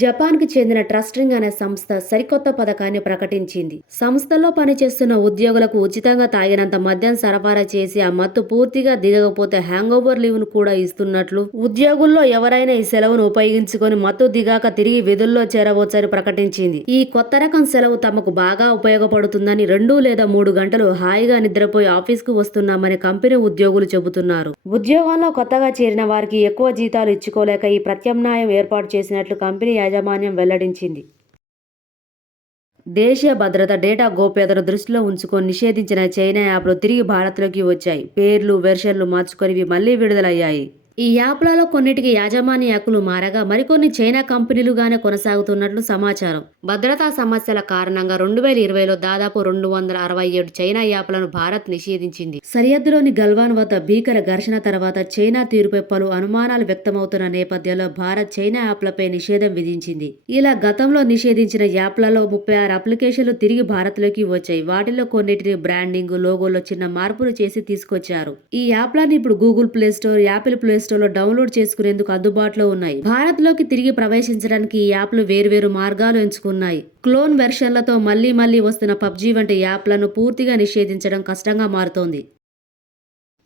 జపాన్‌కి చెందిన ట్రస్టింగ్ అనే సంస్థ సరికొత్త పథకాన్ని ప్రకటించింది. సంస్థలో పనిచేస్తున్న ఉద్యోగులకు ఉచితంగా తాగినంత మద్యం సరఫరా చేసి ఆ మత్తు పూర్తిగా దిగకపోతే హ్యాంగోవర్ లీవ్‌ను కూడా ఇస్తున్నట్లు, ఉద్యోగుల్లో ఎవరైనా ఈ సెలవును ఉపయోగించుకొని మత్తు దిగాక తిరిగి విధుల్లో చేరవచ్చని ప్రకటించింది. ఈ కొత్త రకం సెలవు తమకు బాగా ఉపయోగపడుతుందని 2 లేదా 3 గంటలు హాయిగా నిద్రపోయి ఆఫీస్‌కు వస్తున్నామని కంపెనీ ఉద్యోగులు చెబుతున్నారు. ఉద్యోగంలో కొత్తగా చేరిన వారికి ఎక్కువ జీతాలు ఇచ్చుకోలేక ఈ ప్రత్యామ్నాయం ఏర్పాటు చేసినట్లు కంపెనీ యాజమాన్యం వెల్లడించింది. దేశీయ భద్రత, డేటా గోప్యతను దృష్టిలో ఉంచుకొని నిషేధించిన చైనా యాప్లు తిరిగి భారత్లోకి వచ్చాయి. పేర్లు, వెర్షన్లు మార్చుకొని ఇవి మళ్లీ విడుదలయ్యాయి. ఈ యాప్లలో కొన్నిటికి యాజమాన్య హక్కులు మారగా మరికొన్ని చైనా కంపెనీలుగానే కొనసాగుతున్నట్లు సమాచారం. భద్రతా సమస్యల కారణంగా 2020లో దాదాపు 267 చైనా యాప్లను భారత్ నిషేధించింది. సరిహద్దులోని గల్వాన్ వద్ద భీకర ఘర్షణ తర్వాత చైనా తీరుపై పలు అనుమానాలు వ్యక్తమవుతున్న నేపథ్యంలో భారత్ చైనా యాప్లపై నిషేధం విధించింది. ఇలా గతంలో నిషేధించిన యాప్లలో 36 అప్లికేషన్లు తిరిగి భారత్లోకి వచ్చాయి. వాటిలో కొన్నిటిని బ్రాండింగ్, లోగోలో చిన్న మార్పులు చేసి తీసుకొచ్చారు. ఈ యాప్లను ఇప్పుడు Google play store, Apple play స్టోర్లో డౌన్లోడ్ చేసుకునేందుకు అందుబాటులో ఉన్నాయి. భారత్లోకి తిరిగి ప్రవేశించడానికి ఈ యాప్లు వేర్వేరు మార్గాలు ఎంచుకున్నాయి. క్లోన్ వెర్షన్లతో మళ్లీ వస్తున్న పబ్జీ వంటి యాప్లను పూర్తిగా నిషేధించడం కష్టంగా మారుతోంది.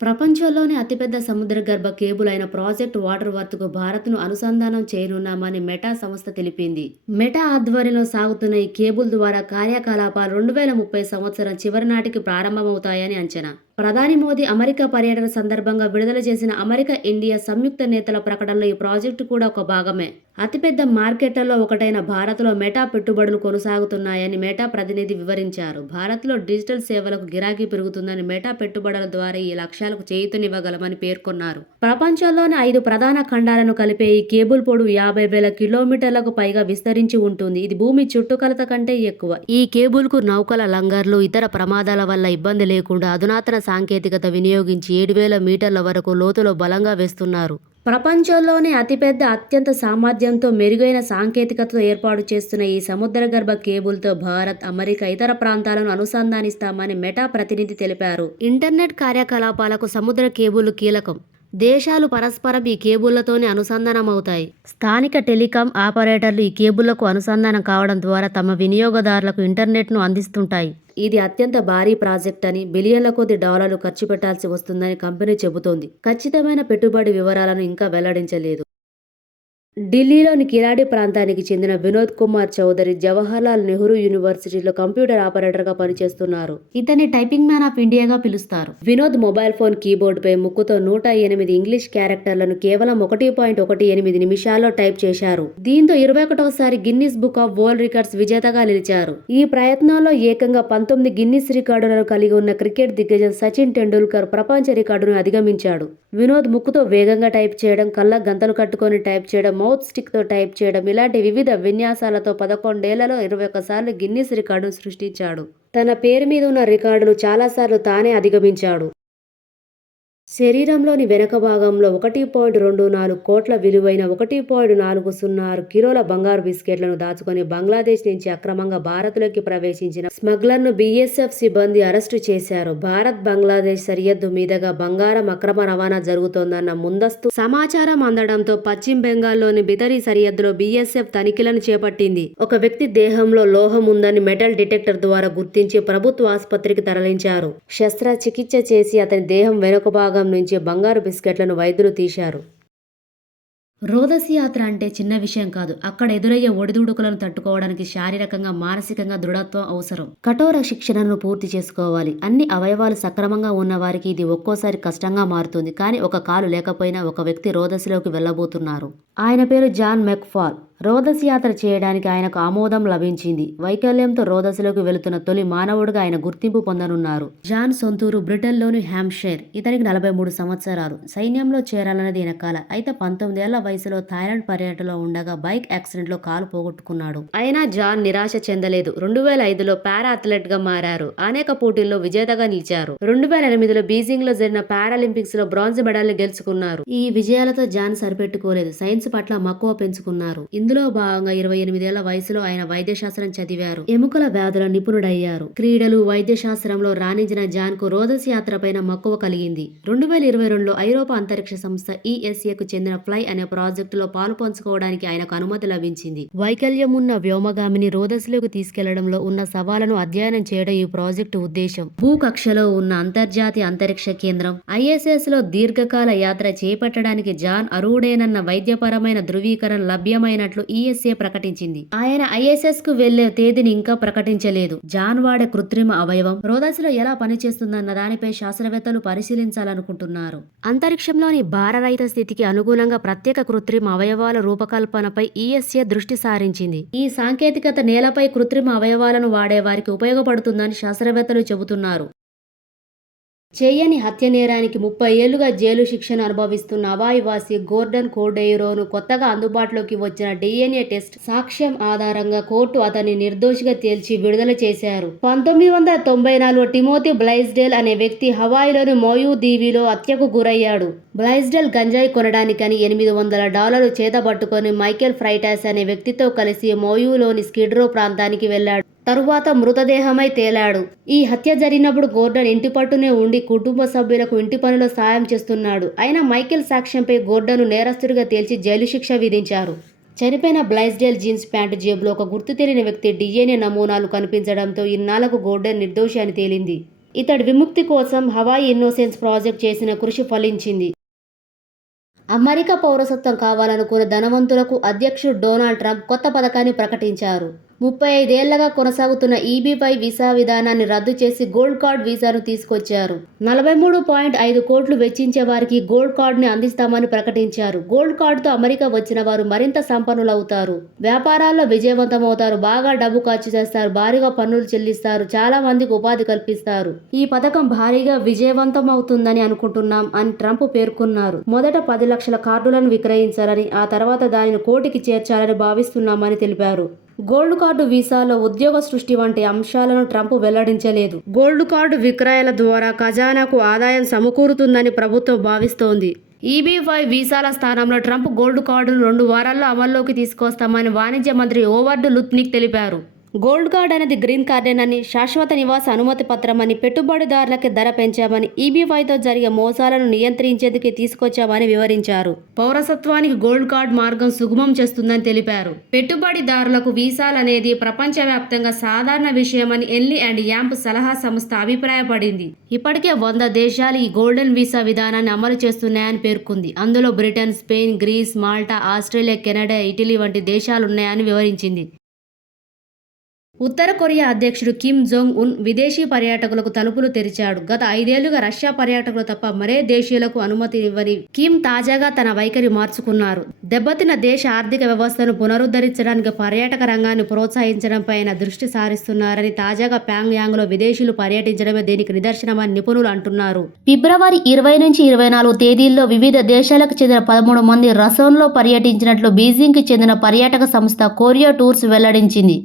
ప్రపంచంలోనే అతిపెద్ద సముద్ర గర్భ కేబుల్ అయిన ప్రాజెక్ట్ వాటర్ వర్త్కు భారత్ను అనుసంధానం చేయనున్నామని మెటా సంస్థ తెలిపింది. మెటా ఆధ్వర్యంలో సాగుతున్న ఈ కేబుల్ ద్వారా కార్యకలాపాలు 2030 సంవత్సరం చివరి నాటికి ప్రారంభమవుతాయని అంచనా. ప్రధాని మోదీ అమెరికా పర్యటన సందర్భంగా విడుదల చేసిన అమెరికా ఇండియా సంయుక్త నేతల ప్రకటనలో ఈ ప్రాజెక్టు కూడా ఒక భాగమే. అతిపెద్ద మార్కెట్లలో ఒకటైన భారత్లో మెటా పెట్టుబడులు కొనసాగుతున్నాయని మెటా ప్రతినిధి వివరించారు. భారత్లో డిజిటల్ సేవలకు గిరాకీ పెరుగుతుందని, మెటా పెట్టుబడుల ద్వారా ఈ లక్ష్యాలకు చేయూతనివ్వగలమని పేర్కొన్నారు. ప్రపంచంలోని 5 ప్రధాన ఖండాలను కలిపే ఈ కేబుల్ పొడవు 50,000 కిలోమీటర్లకు పైగా విస్తరించి ఉంటుంది. ఇది భూమి చుట్టుకొలత కంటే ఎక్కువ. ఈ కేబుల్కు నౌకల లంగర్లు, ఇతర ప్రమాదాల వల్ల ఇబ్బంది లేకుండా అధునాతన సాంకేతికత వినియోగించి 7,000 మీటర్ల వరకు లోతులో బలంగా వేస్తున్నారు. ప్రపంచంలోనే అతిపెద్ద, అత్యంత సామర్థ్యంతో మెరుగైన సాంకేతికతతో ఏర్పాటు చేస్తున్న ఈ సముద్ర గర్భ కేబుల్తో భారత్, అమెరికా ఇతర ప్రాంతాలను అనుసంధానిస్తామని మెటా ప్రతినిధి తెలిపారు. ఇంటర్నెట్ కార్యకలాపాలకు సముద్ర కేబుల్ కీలకం. దేశాలు పరస్పరం ఈ కేబుళ్లతోనే అనుసంధానమవుతాయి. స్థానిక టెలికాం ఆపరేటర్లు ఈ కేబుళ్లకు అనుసంధానం కావడం ద్వారా తమ వినియోగదారులకు ఇంటర్నెట్ను అందిస్తుంటాయి. ఇది అత్యంత భారీ ప్రాజెక్ట్ అని, బిలియన్ల కొద్ది డాలర్లు ఖర్చు పెట్టాల్సి వస్తుందని కంపెనీ చెబుతోంది. ఖచ్చితమైన పెట్టుబడి వివరాలను ఇంకా వెల్లడించలేదు. ఢిల్లీలోని కిలాడి ప్రాంతానికి చెందిన వినోద్ కుమార్ చౌదరి జవహర్లాల్ నెహ్రూ యూనివర్సిటీలో కంప్యూటర్ ఆపరేటర్గా పనిచేస్తున్నారు. ఇతన్ని టైపింగ్ మ్యాన్ ఆఫ్ ఇండియాగా పిలుస్తారు. వినోద్ మొబైల్ ఫోన్ కీబోర్డుపై ముక్కుతో 108 ఇంగ్లీష్ క్యారెక్టర్లను కేవలం 1.18 నిమిషాల్లో టైప్ చేశారు. దీంతో 21వసారి Guinness book of world records విజేతగా నిలిచారు. ఈ ప్రయత్నంలో ఏకంగా 19 గిన్నిస్ రికార్డులను కలిగి ఉన్న క్రికెట్ దిగ్గజం సచిన్ టెండూల్కర్ ప్రపంచ రికార్డును అధిగమించాడు. వినోద్ ముక్కుతో వేగంగా టైప్ చేయడం, కళ్ళ గంతలు కట్టుకొని టైప్ చేయడం, మౌత్ స్టిక్తో టైప్ చేయడం ఇలాంటి వివిధ విన్యాసాలతో 11 ఏళ్లలో 21 సార్లు గిన్నిస్ రికార్డును సృష్టించాడు. తన పేరు మీద ఉన్న రికార్డును చాలాసార్లు తానే అధిగమించాడు. శరీరంలోని వెనక భాగంలో 1.24 కోట్ల విలువైన 1.406 కిలోల బంగారు బిస్కెట్లను దాచుకొని బంగ్లాదేశ్ నుంచి అక్రమంగా భారత్లోకి ప్రవేశించిన స్మగ్లర్ను బీఎస్ఎఫ్ సిబ్బంది అరెస్టు చేశారు. భారత్ బంగ్లాదేశ్ సరిహద్దు మీదుగా బంగారం అక్రమ రవాణా జరుగుతోందన్న ముందస్తు సమాచారం అందడంతో పశ్చిమ బెంగాల్లోని బితరి సరిహద్దులో బీఎస్ఎఫ్ తనిఖీలను చేపట్టింది. ఒక వ్యక్తి దేహంలో లోహం ఉందని మెటల్ డిటెక్టర్ ద్వారా గుర్తించి ప్రభుత్వ ఆసుపత్రికి తరలించారు. శస్త్రచికిత్స చేసి అతని దేహం వెనుక భాగం నుంచి బంగారు బిస్కెట్లను వైద్యులు తీశారు. రోదసి యాత్ర అంటే చిన్న విషయం కాదు. అక్కడ ఎదురయ్యే ఒడిదుడుకులను తట్టుకోవడానికి శారీరకంగా, మానసికంగా దృఢత్వం అవసరం. కఠోర శిక్షణను పూర్తి చేసుకోవాలి. అన్ని అవయవాలు సక్రమంగా ఉన్న వారికి ఇది ఒక్కోసారి కష్టంగా మారుతుంది. కానీ ఒక కాలు లేకపోయినా ఒక వ్యక్తి రోదసిలోకి వెళ్లబోతున్నారు. ఆయన పేరు జాన్ మెక్ఫాల్. రోదసి యాత్ర చేయడానికి ఆయనకు ఆమోదం లభించింది. వైకల్యంతో రోదసిలోకి వెళుతున్న తొలి మానవుడిగా ఆయన గుర్తింపు పొందనున్నారు. జాన్ సొంతూరు బ్రిటన్లోని హ్యాంప్షైర్. ఇతనికి 43 సంవత్సరాలు. సైన్యంలో చేరాలన్నది ఈయన కల. అయితే 19 ఏళ్ల వయసులో థాయిలాండ్ పర్యటనలో ఉండగా బైక్ యాక్సిడెంట్లో కాలు పోగొట్టుకున్నాడు. అయినా జాన్ నిరాశ చెందలేదు. 2005లో పారా అథ్లెట్ గా మారారు. అనేక పోటీల్లో విజేతగా నిలిచారు. 2008లో బీజింగ్ లో జరిగిన పారాలింపిక్స్ లో బ్రాంజ్ మెడల్ ని గెలుచుకున్నారు. ఈ విజయాలతో జాన్ సరిపెట్టుకోలేదు. సైన్స్ పట్ల మక్కువ పెంచుకున్నారు. ఇందులో ఇందులో భాగంగా 28 ఏళ్ల వయసులో ఆయన వైద్యశాస్త్రం చదివారు. ఎముకల వ్యాధుల నిపుణుడయ్యారు. క్రీడలు, వైద్యశాస్త్రంలో రాణించిన జాన్ కు రోదస్ యాత్రపైన మక్కువ కలిగింది. 2022లో ఐరోపా అంతరిక్ష సంస్థ ESAకు చెందిన ఫ్లై అనే ప్రాజెక్టులో పాలు పంచుకోవడానికి ఆయనకు అనుమతి లభించింది. వైకల్యం ఉన్న వ్యోమగామిని రోదస్లోకి తీసుకెళ్లడంలో ఉన్న సవాళ్లను అధ్యయనం చేయడం ఈ ప్రాజెక్టు ఉద్దేశం. భూకక్షలో ఉన్న అంతర్జాతీయ అంతరిక్ష కేంద్రం ISSలో దీర్ఘకాల యాత్ర చేపట్టడానికి జాన్ అర్హుడేనన్న వైద్యపరమైన ధృవీకరణ లభ్యమైనట్లు ESA ప్రకటించింది. ఆయన ISSకు వెళ్లే తేదీని ఇంకా ప్రకటించలేదు. జాన్ వాడే కృత్రిమ అవయవం రోదస్లో ఎలా పనిచేస్తుందన్న దానిపై శాస్త్రవేత్తలు పరిశీలించాలనుకుంటున్నారు. అంతరిక్షంలోని భారరహిత స్థితికి అనుగుణంగా ప్రత్యేక కృత్రిమ అవయవాల రూపకల్పనపై ESA దృష్టి సారించింది. ఈ సాంకేతికత నేలపై కృత్రిమ అవయవాలను వాడే వారికి ఉపయోగపడుతుందని శాస్త్రవేత్తలు చెబుతున్నారు. చేయని హత్య నేరానికి 30 ఏళ్లుగా జైలు శిక్షను అనుభవిస్తున్న హవాయివాసి గోర్డన్ కోర్డెయిరోను కొత్తగా అందుబాటులోకి వచ్చిన DNA టెస్ట్ సాక్ష్యం ఆధారంగా కోర్టు అతన్ని నిర్దోషిగా తేల్చి విడుదల చేశారు. 1994లో టిమోథీ బ్లైస్డేల్ అనే వ్యక్తి హవాయిలోని మోయు దీవిలో హత్యకు గురయ్యాడు. బ్లైస్డేల్ గంజాయి కొనడానికని $800 చేతబట్టుకొని మైకేల్ ఫ్రైటాస్ అనే వ్యక్తితో కలిసి మోయులోని స్కిడ్రో ప్రాంతానికి వెళ్లాడు. తరువాత మృతదేహమై తేలాడు. ఈ హత్య జరిగినప్పుడు గోర్డన్ ఇంటి పట్టునే ఉండి కుటుంబ సభ్యులకు ఇంటి పనిలో సాయం చేస్తున్నాడు. అయినా మైకేల్ సాక్ష్యంపై గోర్డన్ను నేరస్తుడిగా తేల్చి జైలు శిక్ష విధించారు. చనిపోయిన బ్లైస్డేల్ జీన్స్ ప్యాంటు జేబులో ఒక గుర్తు తెలియని వ్యక్తి DNA నమూనాలు కనిపించడంతో ఇన్నాళ్లకు గోర్డన్ నిర్దోషి అని తేలింది. ఇతడి విముక్తి కోసం హవాయి ఇన్నోసెన్స్ ప్రాజెక్ట్ చేసిన కృషి ఫలించింది. అమెరికా పౌరసత్వం కావాలనుకునే ధనవంతులకు అధ్యక్షుడు డొనాల్డ్ ట్రంప్ కొత్త పథకాన్ని ప్రకటించారు. 35 ఏళ్లుగా కొనసాగుతున్న EB-5 వీసా విధానాన్ని రద్దు చేసి గోల్డ్ కార్డ్ వీసాను తీసుకొచ్చారు. 43.5 కోట్లు వెచ్చించే వారికి గోల్డ్ కార్డుని అందిస్తామని ప్రకటించారు. గోల్డ్ కార్డుతో అమెరికా వచ్చిన వారు మరింత సంపన్నులవుతారు, వ్యాపారాల్లో విజయవంతమవుతారు, బాగా డబ్బు ఖర్చు చేస్తారు, భారీగా పన్నులు చెల్లిస్తారు, చాలా మందికి ఉపాధి కల్పిస్తారు. ఈ పథకం భారీగా విజయవంతమవుతుందని అనుకుంటున్నాం అని ట్రంప్ పేర్కొన్నారు. మొదట 10 లక్షల కార్డులను విక్రయించాలని, ఆ తర్వాత దానిని 1 కోటికి చేర్చాలని భావిస్తున్నామని తెలిపారు. గోల్డ్ కార్డు వీసాలో ఉద్యోగ సృష్టి వంటి అంశాలను ట్రంప్ వెల్లడించలేదు. గోల్డ్ కార్డు విక్రయాల ద్వారా ఖజానాకు ఆదాయం సమకూరుతుందని ప్రభుత్వం భావిస్తోంది. EB-5 వీసాల స్థానంలో ట్రంప్ గోల్డ్ కార్డును 2 వారాల్లో అమల్లోకి తీసుకొస్తామని వాణిజ్య మంత్రి హోవర్డ్ లుత్నిక్ తెలిపారు. గోల్డ్ కార్డ్ అనేది గ్రీన్ కార్డేనని, శాశ్వత నివాస అనుమతి పత్రమని, పెట్టుబడిదారులకి ధర పెంచామని, EB-5తో జరిగే మోసాలను నియంత్రించేందుకు తీసుకొచ్చామని వివరించారు. పౌరసత్వానికి గోల్డ్ కార్డ్ మార్గం సుగమం చేస్తుందని తెలిపారు. పెట్టుబడిదారులకు వీసాలనేది ప్రపంచవ్యాప్తంగా సాధారణ విషయమని ఎన్లీ అండ్ యాంప్ సలహా సంస్థ అభిప్రాయపడింది. ఇప్పటికే 100 దేశాలు ఈ గోల్డెన్ వీసా విధానాన్ని అమలు చేస్తున్నాయని పేర్కొంది. అందులో Britain, Spain, Greece, Malta, Australia, Canada, Italy వంటి దేశాలున్నాయని వివరించింది. ఉత్తర కొరియా అధ్యక్షుడు కిమ్ జోంగ్ ఉన్ విదేశీ పర్యాటకులకు తలుపులు తెరిచాడు. గత 5 ఏళ్లుగా రష్యా పర్యాటకులు తప్ప మరే దేశీయులకు అనుమతి ఇవ్వని కిమ్ తాజాగా తన వైఖరి మార్చుకున్నారు. దెబ్బతిన్న దేశ ఆర్థిక వ్యవస్థను పునరుద్ధరించడానికి పర్యాటక రంగాన్ని ప్రోత్సహించడంపై ఆయన దృష్టి సారిస్తున్నారని, తాజాగా ప్యాంగ్యాంగ్లో విదేశీయులు పర్యటించడమే దీనికి నిదర్శనమని నిపుణులు అంటున్నారు. ఫిబ్రవరి 20 నుంచి 24 తేదీల్లో వివిధ దేశాలకు చెందిన 13 మంది రసోన్లో పర్యటించినట్లు బీజింగ్కి చెందిన పర్యాటక సంస్థ కొరియా టూర్స్ వెల్లడించింది.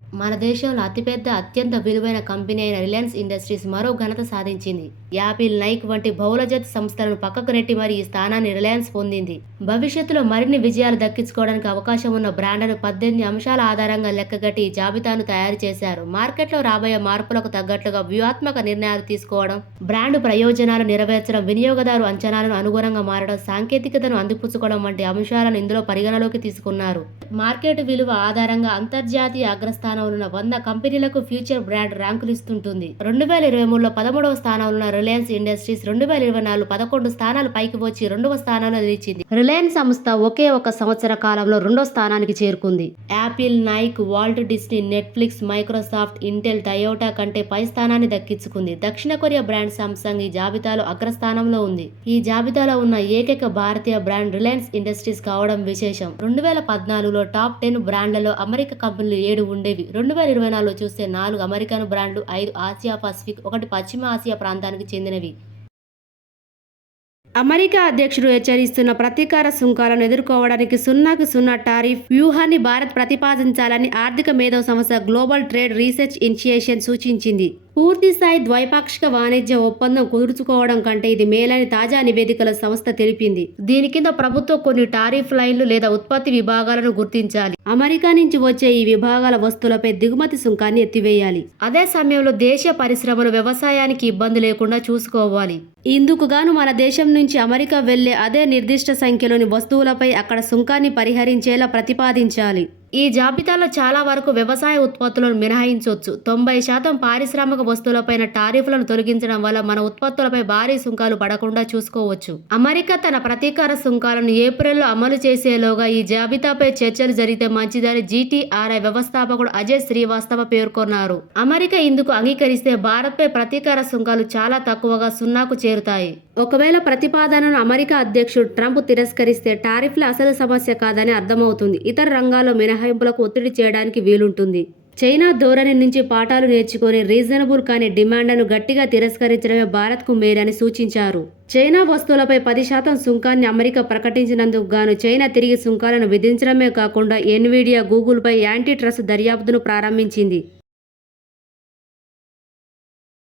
మన దేశంలో అతిపెద్ద, అత్యంత విలువైన కంపెనీ అయిన రిలయన్స్ ఇండస్ట్రీస్ మరో ఘనత సాధించింది. యాపిల్, నైక్ వంటి బహుళజాతి సంస్థలను పక్కకు నెట్టి మరి ఈ స్థానాన్ని రిలయన్స్ పొందింది. భవిష్యత్తులో మరిన్ని విజయాలు దక్కించుకోవడానికి అవకాశం ఉన్న బ్రాండ్లను 18 అంశాల ఆధారంగా లెక్కగట్టి ఈ జాబితాను తయారు చేశారు. మార్కెట్లో రాబోయే మార్పులకు తగ్గట్లుగా వ్యూహాత్మక నిర్ణయాలు తీసుకోవడం, బ్రాండ్ ప్రయోజనాలు నెరవేర్చడం, వినియోగదారు అంచనాలను అనుగుణంగా మారడం, సాంకేతికతను అందిపుచ్చుకోవడం వంటి అంశాలను ఇందులో పరిగణలోకి తీసుకున్నారు. మార్కెట్ విలువ ఆధారంగా అంతర్జాతీయ అగ్రస్థానంలో ఉన్న 100 కంపెనీలకు ఫ్యూచర్ బ్రాండ్ ర్యాంకులు ఇస్తుంటుంది. 2023లో 13వ స్థానంలో ఉన్న రిలయన్స్ ఇండస్ట్రీస్ 2024 11 స్థానాలు పైకి వచ్చి 2వ స్థానంలో నిలిచింది. రిలయన్స్ సంస్థ ఒకే ఒక సంవత్సర కాలంలో 2వ స్థానానికి చేరుకుంది. Apple, Nike, Walt Disney, Netflix, Microsoft, Intel, Toyota కంటే పై స్థానాన్ని దక్కించుకుంది. దక్షిణ కొరియా బ్రాండ్ సామ్సంగ్ ఈ జాబితాలో అగ్రస్థానంలో ఉంది. ఈ జాబితాలో ఉన్న ఏకైక భారతీయ బ్రాండ్ రిలయన్స్ ఇండస్ట్రీస్ కావడం విశేషం. 2014లో టాప్ 10 బ్రాండ్లలో అమెరికా కంపెనీలు 7 ఉండేవి. 2024లో చూస్తే 4 అమెరికన్ బ్రాండ్లు, 5 ఆసియా పసిఫిక్, 1 పశ్చిమ ఆసియా ప్రాంతానికి చెందినవి. అమెరికా అధ్యక్షుడు హెచ్చరిస్తున్న ప్రతీకార సుంకాలను ఎదుర్కోవడానికి 0కి 0 టారిఫ్ వ్యూహాన్ని భారత్ ప్రతిపాదించాలని ఆర్థిక మేధో సంస్థ గ్లోబల్ ట్రేడ్ రీసెర్చ్ ఇనిషియేషన్ సూచించింది. పూర్తి స్థాయి ద్వైపాక్షిక వాణిజ్య ఒప్పందం కుదుర్చుకోవడం కంటే ఇది మేలని తాజా నివేదికల సంస్థ తెలిపింది. దీని కింద ప్రభుత్వం కొన్ని టారిఫ్ లైన్లు లేదా ఉత్పత్తి విభాగాలను గుర్తించాలి. అమెరికా నుంచి వచ్చే ఈ విభాగాల వస్తువులపై దిగుమతి సుంకాన్ని ఎత్తివేయాలి. అదే సమయంలో దేశ పరిశ్రమలు వ్యవసాయానికి ఇబ్బంది లేకుండా చూసుకోవాలి. ఇందుకు గాను మన దేశం నుంచి అమెరికా వెళ్లే అదే నిర్దిష్ట సంఖ్యలోని వస్తువులపై అక్కడ సుంకాన్ని పరిహరించేలా ప్రతిపాదించాలి. ఈ జాబితాలో చాలా వరకు వ్యవసాయ ఉత్పత్తులను మినహాయించవచ్చు. 90% పారిశ్రామిక వస్తువులపైన టారిఫ్లను తొలగించడం వల్ల మన ఉత్పత్తులపై భారీ సుంకాలు పడకుండా చూసుకోవచ్చు. అమెరికా తన ప్రతీకార సుంకాలను ఏప్రిల్లో అమలు చేసేలోగా ఈ జాబితాపై చర్చలు జరిగితే మంచిదని GTRI వ్యవస్థాపకుడు అజయ్ శ్రీవాస్తవ పేర్కొన్నారు. అమెరికా ఇందుకు అంగీకరిస్తే భారత్పై ప్రతీకార సుంకాలు చాలా తక్కువగా 0కు చేరుతాయి. ఒకవేళ ప్రతిపాదనను అమెరికా అధ్యక్షుడు ట్రంప్ తిరస్కరిస్తే టారిఫ్ల అసలు సమస్య కాదని అర్థమవుతుంది. ఇతర రంగాల్లో మినహాయింపులకు ఒత్తిడి చేయడానికి వీలుంటుంది. చైనా ధోరణి నుంచి పాఠాలు నేర్చుకొని రీజనబుల్ కాని డిమాండ్లను గట్టిగా తిరస్కరించడమే భారత్కు మేలని సూచించారు. చైనా వస్తువులపై 10% సుంకాన్ని అమెరికా ప్రకటించినందుకు గాను చైనా తిరిగి సుంకాలను విధించడమే కాకుండా ఎన్విడియా, గూగుల్పై యాంటీ ట్రస్ట్ దర్యాప్తును ప్రారంభించింది.